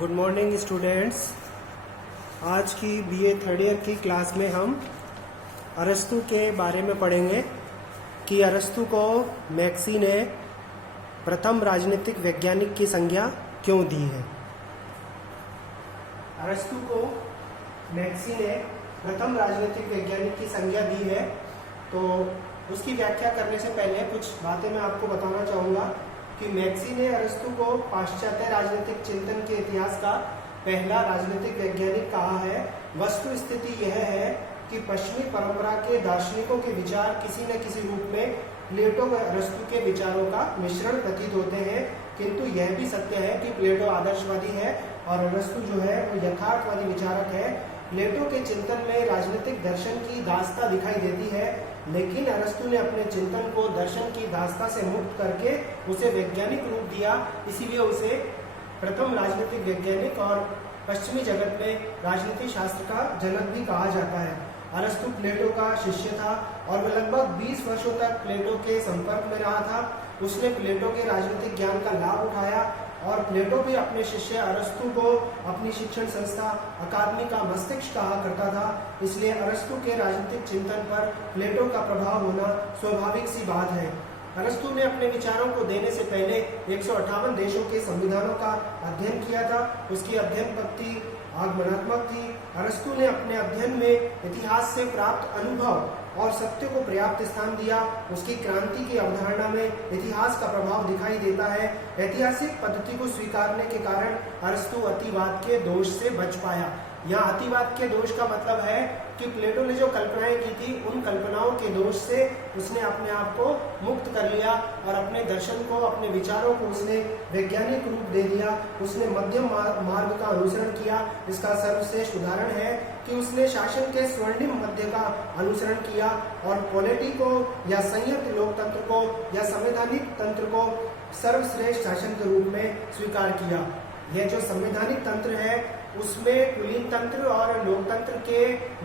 Good morning students. आज की BA third year की क्लास में हम अरस्तु के बारे में पढ़ेंगे कि अरस्तु को मैक्सी ने प्रथम राजनीतिक वैज्ञानिक की संज्ञा क्यों दी है। अरस्तु को मैक्सी ने प्रथम राजनीतिक वैज्ञानिक की संज्ञा दी है, तो उसकी व्याख्या करने से पहले कुछ बातें मैं आपको बताना चाहूँगा कि मैक्सी ने अरस्तु को पाश्चात्य राजनीतिक चिंतन के इतिहास का पहला राजनीतिक वैज्ञानिक कहा है। वस्तु स्थिति यह है कि पश्चिमी परंपरा के दार्शनिकों के विचार किसी न किसी रूप में प्लेटो व अरस्तु के विचारों का मिश्रण प्रतीत होते हैं, किंतु यह भी सत्य है कि प्लेटो आदर्शवादी है और अरस्तु जो है वो यथार्थवादी विचारक है। प्लेटो के चिंतन में राजनीतिक दर्शन की दास्ता दिखाई देती है, लेकिन अरस्तु ने अपने चिंतन को दर्शन की दास्ता से मुक्त करके उसे वैज्ञानिक रूप दिया, इसीलिए उसे प्रथम राजनीतिक वैज्ञानिक और पश्चिमी जगत में राजनीति शास्त्र का जनक भी कहा जाता है। अरस्तु प्लेटो का शिष्य था और वह लगभग 20 वर्षों तक प्लेटो के संपर्क में रहा था। उसने प्लेटो के राजनीतिक ज्ञान का लाभ उठाया और प्लेटो भी अपने शिष्य अरस्तु को अपनी शिक्षण संस्था अकादमी का मस्तिष्क कहा करता था। इसलिए अरस्तु के राजनीतिक चिंतन पर प्लेटो का प्रभाव होना स्वाभाविक सी बात है। अरस्तु ने अपने विचारों को देने से पहले 158 देशों के संविधानों का अध्ययन किया था। उसकी अध्ययन पद्धति आगमनात्मक थी। अरस्तु ने अपने अध्ययन में इतिहास से प्राप्त अनुभव और सत्य को पर्याप्त स्थान दिया। उसकी क्रांति की अवधारणा में इतिहास का प्रभाव दिखाई देता है। ऐतिहासिक पद्धति को स्वीकारने के कारण अरस्तु अतिवाद के दोष से बच पाया। यहाँ अतिवाद के दोष का मतलब है कि प्लेटो ने जो कल्पनाएं की थी उन कल्पनाओं के दोष से उसने अपने आप को मुक्त कर लिया और अपने दर्शन को, अपने विचारों को उसने वैज्ञानिक रूप दे दिया। उसने मध्यम मार्ग का अनुसरण किया। इसका सर्वश्रेष्ठ उदाहरण है कि उसने शासन के स्वर्णिम मध्य का अनुसरण किया और पॉलिटी को या संयुक्त लोकतंत्र को या संवैधानिक तंत्र को सर्वश्रेष्ठ शासन के रूप में स्वीकार किया। यह जो संवैधानिक तंत्र है उसमें कुलीन तंत्र और लोकतंत्र के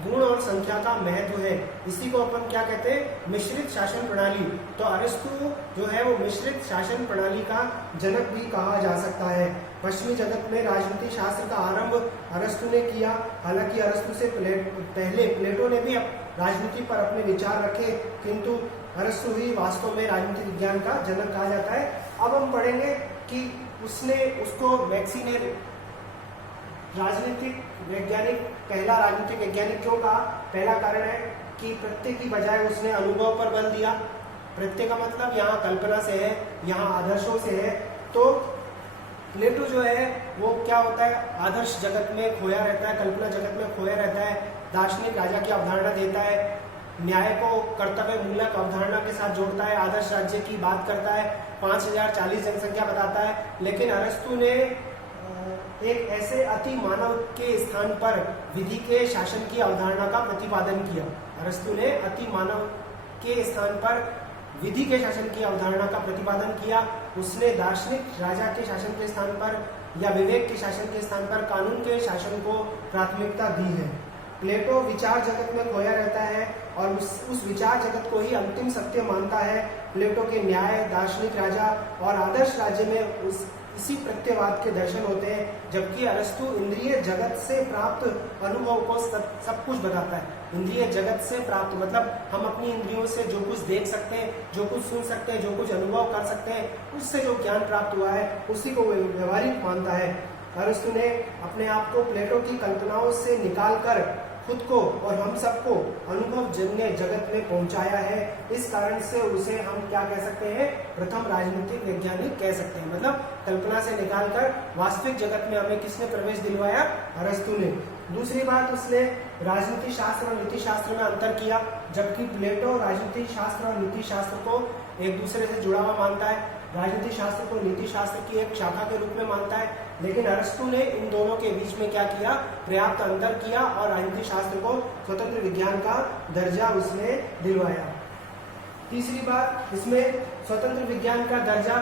गुण और संख्या का महत्व है। इसी को अपन क्या कहते हैं, मिश्रित शासन प्रणाली। तो अरस्तु जो है वो मिश्रित शासन प्रणाली का जनक भी कहा जा सकता है। पश्चिमी जगत में राजनीति शास्त्र का आरंभ अरस्तु ने किया। हालांकि अरस्तु से पहले प्लेटो ने भी राजनीति पर अपने विचार रखे, किंतु अरस्तु ही वास्तव में राजनीति विज्ञान का जनक कहा जाता है। अब हम पढ़ेंगे कि उसको मैक्सी ने राजनीतिक वैज्ञानिक, पहला राजनीतिक वैज्ञानिक क्यों कहा। पहला कारण है कि प्रत्यय की बजाय उसने अनुभव पर बल दिया। प्रत्यय का मतलब यहाँ कल्पना से है, यहाँ आदर्शों से है। तो प्लेटो जो है वो क्या होता है, आदर्श जगत में खोया रहता है, कल्पना जगत में खोया रहता है। दार्शनिक राजा की अवधारणा देता है, न्याय को कर्तव्य मूलक अवधारणा के साथ जोड़ता है, आदर्श राज्य की बात करता है, 5040 जनसंख्या बताता है। लेकिन अरस्तु ने एक ऐसे अति मानव के स्थान पर विधि के शासन की अवधारणा का प्रतिपादन किया। अरस्तु ने अति मानव के स्थान पर विधि के शासन की अवधारणा का प्रतिपादन किया। उसने दार्शनिक राजा के शासन के स्थान पर या विवेक के शासन के स्थान पर कानून के शासन को प्राथमिकता दी है। प्लेटो विचार जगत में खोया रहता है और उस विचार जगत को ही अंतिम सत्य मानता है। प्लेटो के न्याय, दार्शनिक राजा और आदर्श राज्य में इसी प्रत्ययवाद के दर्शन होते हैं, जबकि अरस्तु इंद्रिय जगत से प्राप्त अनुभव को सब कुछ बताता है। इंद्रिय जगत से प्राप्त मतलब हम अपनी इंद्रियों से जो कुछ देख सकते हैं, जो कुछ सुन सकते हैं, जो कुछ अनुभव कर सकते हैं, उससे जो ज्ञान प्राप्त हुआ है उसी को व्यवहारिक मानता है। अरस्तु ने अपने आप को प्लेटो की कल्पनाओं से निकालकर खुद को और हम सबको अनुभव जन्य जगत में पहुंचाया है। इस कारण से उसे हम क्या कह सकते हैं, प्रथम राजनीतिक वैज्ञानिक कह सकते हैं। मतलब कल्पना से निकालकर वास्तविक जगत में हमें किसने प्रवेश दिलवाया, अरस्तु ने। दूसरी बात, उसने राजनीति शास्त्र और नीति शास्त्र में अंतर किया। जबकि प्लेटो राजनीति शास्त्र और नीति शास्त्र को एक दूसरे से जुड़ा हुआ मानता है, राजनीति शास्त्र को नीति शास्त्र की एक शाखा के रूप में मानता है, लेकिन अरस्तु ने इन दोनों के बीच में क्या किया, पर्याप्त अंतर किया और राजनीति शास्त्र को स्वतंत्र विज्ञान का दर्जा उसने दिलवाया। तीसरी बात, इसमें स्वतंत्र विज्ञान का दर्जा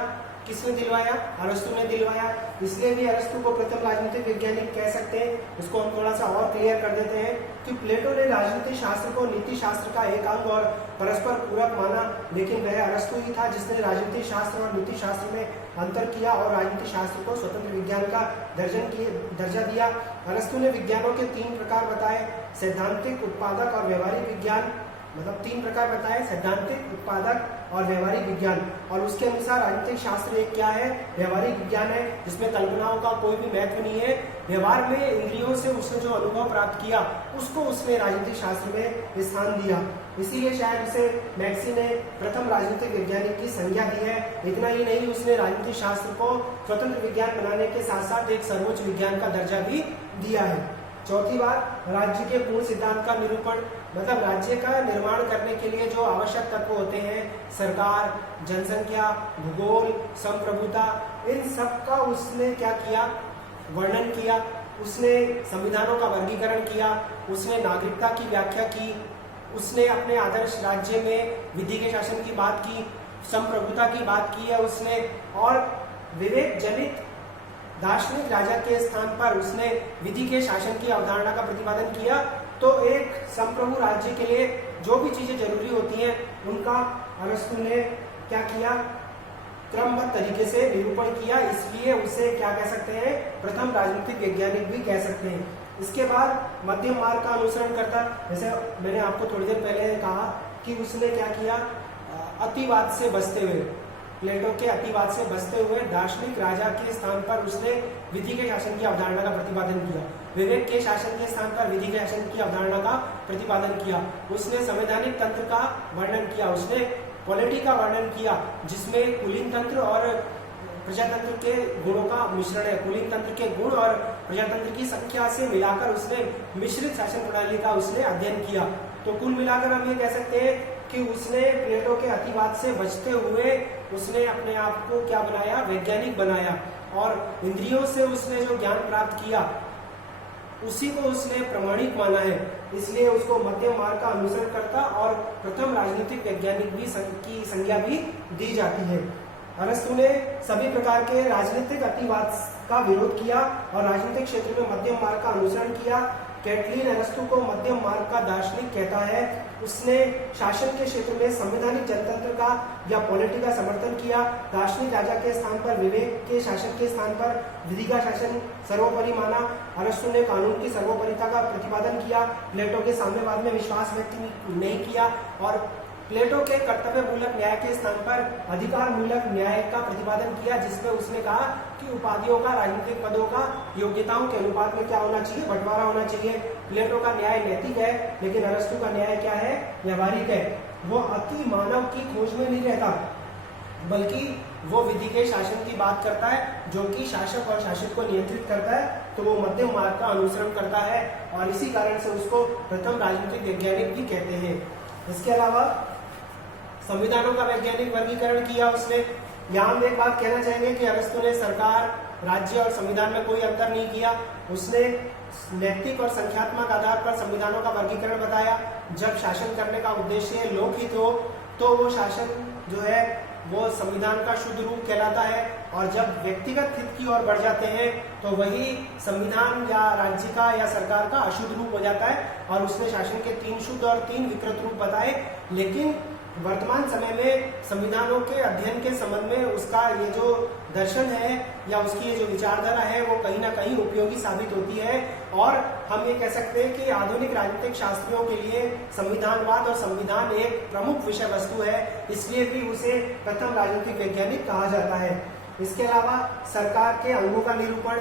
किसने दिलवाया? अरस्तु ने दिलवाया। इसलिए भी अरस्तु को प्रथम राजनीतिक वैज्ञानिक कह सकते हैं। उसको हम थोड़ा सा और क्लियर कर देते हैं कि प्लेटो ने राजनीतिक शास्त्र को नीति शास्त्र का एक अंग और परस्पर पूरक माना, लेकिन वह अरस्तु ही था जिसने राजनीतिक शास्त्र और नीति शास्त्र में अंतर किया और राजनीतिक शास्त्र को स्वतंत्र विज्ञान का दर्जा दिया। अरस्तु ने विज्ञानों के 3 प्रकार बताए, सैद्धांतिक, उत्पादक और व्यवहारिक विज्ञान। मतलब 3 प्रकार बताए, सैद्धांतिक, उत्पादक और व्यवहारिक विज्ञान। और उसके अनुसार राजनीतिक शास्त्र एक क्या है? व्यवहारिक विज्ञान है, जिसमें कल्पनाओं का कोई भी महत्व नहीं है। व्यवहार में इंद्रियों से उसने जो अनुभव प्राप्त किया उसको उसने राजनीतिक शास्त्र में स्थान दिया। इसीलिए शायद उसे मैक्सी ने प्रथम राजनीतिक वैज्ञानिक की संज्ञा दी है। इतना ही नहीं, उसने राजनीतिक शास्त्र को स्वतंत्र विज्ञान बनाने के साथ साथ एक सर्वोच्च विज्ञान का दर्जा भी दिया है। चौथी बात, राज्य के पूर्ण सिद्धांत का निरूपण। मतलब राज्य का निर्माण करने के लिए जो आवश्यक तत्व होते हैं, सरकार, जनसंख्या, भूगोल, संप्रभुता, इन सब का उसने क्या किया? वर्णन किया। उसने संविधानों का वर्गीकरण किया, उसने नागरिकता की व्याख्या की, उसने अपने आदर्श राज्य में विधि के शासन की बात की, संप्रभुता की बात की है उसने, और विवेक जनित दार्शनिक राजा के स्थान पर उसने विधि के शासन की अवधारणा का प्रतिपादन किया। तो एक संप्रभु राज्य के लिए जो भी चीजें जरूरी होती हैं उनका अरस्तु ने क्या किया? क्रमबद्ध तरीके से निरूपण किया। इसलिए उसे क्या कह सकते हैं? प्रथम राजनीतिक वैज्ञानिक भी कह सकते हैं। इसके बाद मध्यम मार्ग का अनुसरण करता, जैसे मैंने आपको थोड़ी देर पहले कहा कि उसने क्या किया? अतिवाद से बचते हुए, प्लेटो के अतिवाद से बचते हुए दार्शनिक राजा के स्थान पर उसने विधि के शासन की अवधारणा का प्रतिपादन किया। विवेक के शासन के स्थान पर विधि के शासन की अवधारणा का प्रतिपादन किया। उसने संवैधानिक तंत्र का वर्णन किया, उसने पॉलिटी का वर्णन किया, जिसमें कुलीन तंत्र और प्रजातंत्र के गुणों का मिश्रण है। कुलीन तंत्र के गुण और प्रजातंत्र की संख्या से मिलाकर उसने मिश्रित शासन प्रणाली का उसने अध्ययन किया। तो कुल मिलाकर हम ये कह सकते हैं कि उसने प्लेटो के अतिवाद से बचते हुए उसने अपने आप को क्या बनाया? वैज्ञानिक बनाया। और इंद्रियों से उसने जो ज्ञान प्राप्त किया उसी को उसने प्रमाणिक माना है। इसलिए उसको मध्यम मार्ग का अनुसरण करता और प्रथम राजनीतिक वैज्ञानिक भी की संज्ञा भी दी जाती है। अरस्तु ने सभी प्रकार के राजनीतिक अतिवाद का विरोध किया और राजनीतिक क्षेत्र में मध्यम मार्ग का अनुसरण किया। कैटलीन अरस्तु को मध्यम मार्ग का दार्शनिक कहता है। उसने शासन के क्षेत्र में संवैधानिक जनतंत्र का या पॉलिटी का समर्थन किया। दार्शनिक राजा के स्थान पर विवेक के शासन के स्थान पर विधि का शासन सर्वोपरि माना। अरस्तु ने कानून की सर्वोपरिता का प्रतिपादन किया। प्लेटो के साम्यवाद में विश्वास व्यक्त नहीं किया और प्लेटो के कर्तव्य मूलक न्याय के स्थान पर अधिकार मूलक न्याय का प्रतिपादन किया, जिसमें उसने कहा कि उपाधियों का, राजनीतिक पदों का योग्यताओं के अनुपात में क्या होना चाहिए? बंटवारा होना चाहिए। प्लेटो का न्याय नैतिक है, लेकिन अरस्तु का न्याय क्या है? व्यवहारिक है। वो अति मानव की खोज में नहीं रहता, बल्कि वो विधि के शासन की बात करता है, जो कि शासक और शासित को नियंत्रित करता है। तो वो मध्यम मार्ग का अनुसरण करता है और इसी कारण से उसको प्रथम राजनीतिक वैज्ञानिक भी कहते हैं। इसके अलावा संविधानों का वैज्ञानिक वर्गीकरण किया उसने। यहाँ हम एक बात कहना चाहेंगे कि अरस्तु ने सरकार, राज्य और संविधान में कोई अंतर नहीं किया। उसने नैतिक और संख्यात्मक आधार पर संविधानों का वर्गीकरण बताया। जब शासन करने का उद्देश्य लोकहित हो तो वो शासन जो है वो संविधान का शुद्ध रूप कहलाता है, और जब व्यक्तिगत हित की ओर बढ़ जाते हैं तो वही संविधान या राज्य का या सरकार का अशुद्ध रूप हो जाता है। और उसने शासन के 3 शुद्ध और 3 विकृत रूप बताए। लेकिन वर्तमान समय में संविधानों के अध्ययन के संबंध में उसका ये जो दर्शन है या उसकी ये जो विचारधारा है वो कहीं ना कहीं उपयोगी साबित होती है। और हम ये कह सकते हैं कि आधुनिक राजनीतिक शास्त्रियों के लिए संविधानवाद और संविधान एक प्रमुख विषय वस्तु है, इसलिए भी उसे प्रथम राजनीतिक वैज्ञानिक कहा जाता है। इसके अलावा सरकार के अंगों का निरूपण।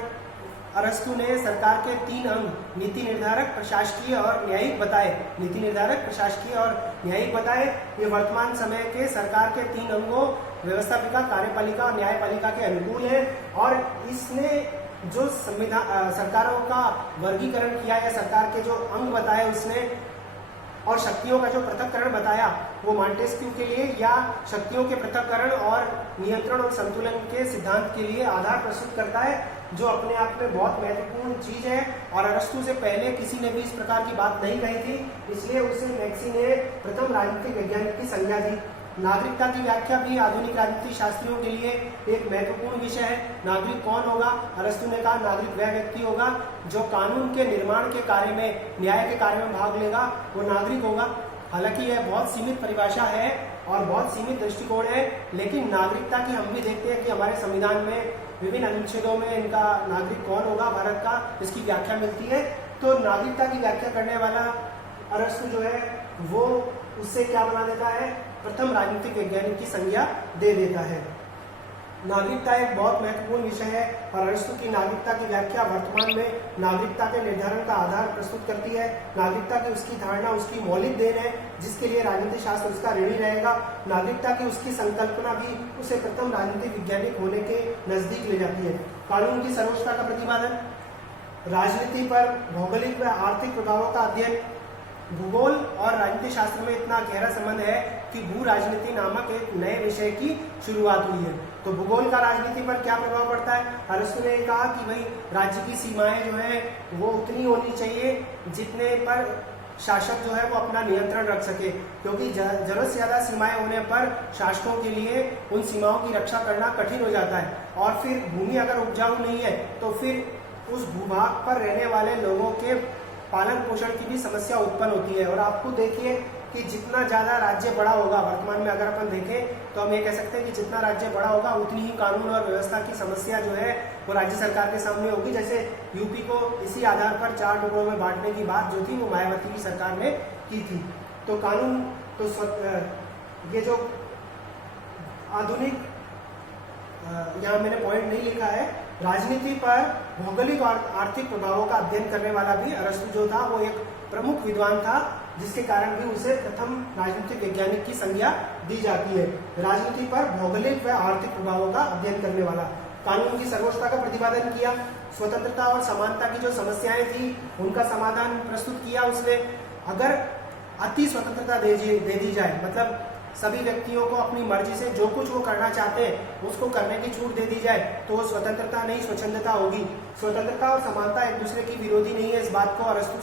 अरस्तु ने सरकार के 3 अंग नीति निर्धारक, प्रशासकीय और न्यायिक बताए। नीति निर्धारक, प्रशासकीय और न्यायिक बताए। ये वर्तमान समय के सरकार के 3 अंगों व्यवस्थापिका, कार्यपालिका और न्यायपालिका के अनुकूल है। और इसने जो संविधान सरकारों का वर्गीकरण किया या सरकार के जो अंग बताए उसने, और शक्तियों का जो पृथक्करण बताया वो मॉन्टेस्क्यू के लिए या शक्तियों के पृथक्करण और नियंत्रण और संतुलन के सिद्धांत के लिए आधार प्रस्तुत करता है, जो अपने आप में बहुत महत्वपूर्ण चीज है। और अरस्तु से पहले किसी ने भी इस प्रकार की बात नहीं कही थी, इसलिए उसे मैक्सी ने प्रथम राजनीतिक वैज्ञानिक की संज्ञा दी। नागरिकता की व्याख्या भी आधुनिक राजनीति शास्त्रियों के लिए एक महत्वपूर्ण विषय है। नागरिक कौन होगा? अरस्तु ने कहा नागरिक वह व्यक्ति होगा जो कानून के निर्माण के कार्य में, न्याय के कार्य में भाग लेगा, वो नागरिक होगा। हालांकि यह बहुत सीमित परिभाषा है और बहुत सीमित दृष्टिकोण है, लेकिन नागरिकता की हम भी देखते हैं कि हमारे संविधान में विभिन्न अनुच्छेदों में इनका नागरिक कौन होगा भारत का, इसकी व्याख्या मिलती है। तो नागरिकता की व्याख्या करने वाला अरस्तु जो है वो उससे क्या बना देता है? प्रथम राजनीतिक वैज्ञानिक की संज्ञा दे देता है। नागरिकता एक बहुत महत्वपूर्ण विषय है और अरस्तु की नागरिकता की व्याख्या वर्तमान में नागरिकता के निर्धारण का आधार प्रस्तुत करती है। नागरिकता की उसकी धारणा उसकी मौलिक देन है, जिसके लिए राजनीति शास्त्र उसका ऋणी रहेगा। नागरिकता की उसकी संकल्पना भी उसे प्रथम राजनीतिक वैज्ञानिक होने के नजदीक ले जाती है। कानून की सर्वोच्चता का प्रतिपादन, राजनीति पर भौगोलिक व आर्थिक प्रभावों का अध्ययन। भूगोल और राजनीति शास्त्र में इतना गहरा संबंध है कि भू राजनीति नामक एक नए विषय की शुरुआत हुई है। तो भूगोल का राजनीति पर क्या प्रभाव पड़ता है? अरस्तु ने कहा कि भाई राज्य की सीमाएं जो है वो उतनी होनी चाहिए जितने पर शासक जो है वो अपना नियंत्रण रख सके, क्योंकि जरूरत से ज्यादा सीमाएं होने पर शासकों के लिए उन सीमाओं की रक्षा करना कठिन हो जाता है। और फिर भूमि अगर उपजाऊ नहीं है तो फिर उस भूभाग पर रहने वाले लोगों के पालन पोषण की भी समस्या उत्पन्न होती है। और आपको देखिए कि जितना ज्यादा राज्य बड़ा होगा, वर्तमान में अगर अपन देखें तो हम ये कह सकते हैं कि जितना राज्य बड़ा होगा उतनी ही कानून और व्यवस्था की समस्या जो है वो राज्य सरकार के सामने होगी। जैसे यूपी को इसी आधार पर 4 टुकड़ों में बांटने की बात जो थी वो मायावती की सरकार ने की थी। तो कानून तो ये जो आधुनिक, यहाँ मैंने पॉइंट नहीं लिखा है, राजनीति पर भौगोलिक और आर्थिक प्रभावों का अध्ययन करने वाला भी अरस्तु जो था वो एक प्रमुख विद्वान था, जिसके कारण भी उसे प्रथम राजनीतिक वैज्ञानिक की संज्ञा दी जाती है। राजनीति पर भौगोलिक व आर्थिक प्रभावों का अध्ययन करने वाला। कानून की सर्वोच्चता का प्रतिपादन किया। स्वतंत्रता और समानता की जो समस्याएं थी उनका समाधान प्रस्तुत किया उसने। अगर अति स्वतंत्रता दे दी जाए, मतलब सभी व्यक्तियों को अपनी मर्जी से जो कुछ वो करना चाहते हैं उसको करने की छूट दे दी जाए, तो वो स्वतंत्रता नहीं स्वच्छंदता होगी। स्वतंत्रता और समानता एक दूसरे की विरोधी नहीं है, इस बात को अरस्तु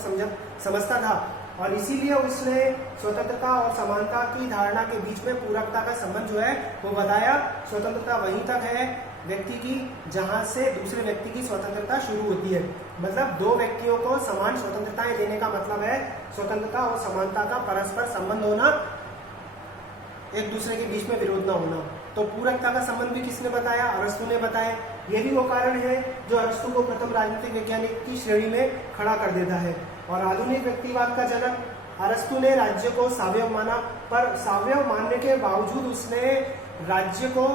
समझता था और इसीलिए उसने स्वतंत्रता और समानता की धारणा के बीच में पूरकता का संबंध जो है वो बताया। स्वतंत्रता वहीं तक है व्यक्ति की जहां से दूसरे व्यक्ति की स्वतंत्रता शुरू होती है। मतलब दो व्यक्तियों को समान स्वतंत्रताएं देने का मतलब है स्वतंत्रता और समानता का परस्पर संबंध होना, एक दूसरे के बीच में विरोध न होना। तो पूरकता का संबंध भी किसने बताया? अरस्तु ने बताया। यह भी वो कारण है जो अरस्तु को प्रथम राजनीतिक वैज्ञानिक की श्रेणी में खड़ा कर देता है। और आधुनिक व्यक्तिवाद का जनक, अरस्तु ने राज्य को सावयव माना, पर सावयव मानने के बावजूद उसने राज्य को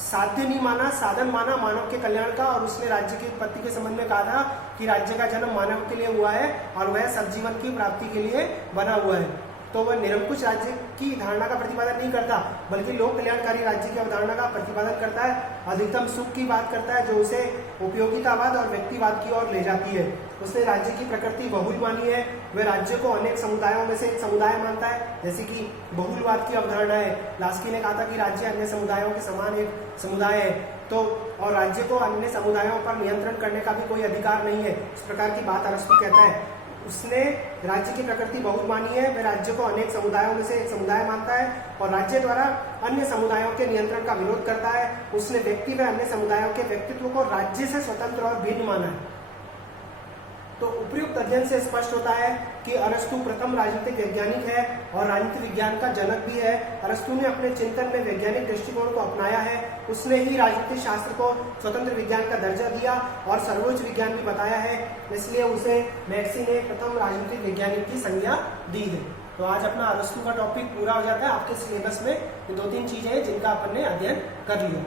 साध्य नहीं माना, साधन माना मानव के कल्याण का। और उसने राज्य की उत्पत्ति के संबंध में कहा था कि राज्य का जन्म मानव के लिए हुआ है और वह सज्जीवन की प्राप्ति के लिए बना हुआ है। तो वह निरंकुश राज्य की धारणा का प्रतिपादन नहीं करता, बल्कि लोक कल्याणकारी राज्य की अवधारणा का प्रतिपादन करता है। अधिकतम सुख की बात करता है जो उसे उपयोगितावाद और व्यक्तिवाद की ओर ले जाती है। उसने राज्य की प्रकृति बहुल मानी है, वह राज्य को अनेक समुदायों में से एक समुदाय मानता है, जैसे कि बहुलवाद की अवधारणा है। लास्की ने कहा था कि राज्य अन्य समुदायों के समान एक समुदाय है, तो और राज्य को अन्य समुदायों पर नियंत्रण करने का भी कोई अधिकार नहीं है, इस प्रकार की बात अरस्तु कहता है। उसने राज्य की प्रकृति बहुत मानी है, वह राज्य को अनेक समुदायों में से एक समुदाय मानता है और राज्य द्वारा अन्य समुदायों के नियंत्रण का विरोध करता है। उसने व्यक्ति व अन्य समुदायों के व्यक्तित्व को राज्य से स्वतंत्र और भिन्न माना है। तो उपयुक्त अध्ययन से स्पष्ट होता है कि अरस्तु प्रथम राजनीतिक वैज्ञानिक है और राजनीति विज्ञान का जनक भी है। अरस्तु ने अपने चिंतन में वैज्ञानिक दृष्टिकोण को अपनाया है। उसने ही राजनीतिक शास्त्र को स्वतंत्र विज्ञान का दर्जा दिया और सर्वोच्च विज्ञान भी बताया है, इसलिए उसे मैक्सी ने प्रथम राजनीतिक वैज्ञानिक की संज्ञा दी है। तो आज अपना अरस्तु का टॉपिक पूरा हो जाता है। आपके सिलेबस में ये 2-3 चीजें हैं जिनका अपन ने अध्ययन कर लिया।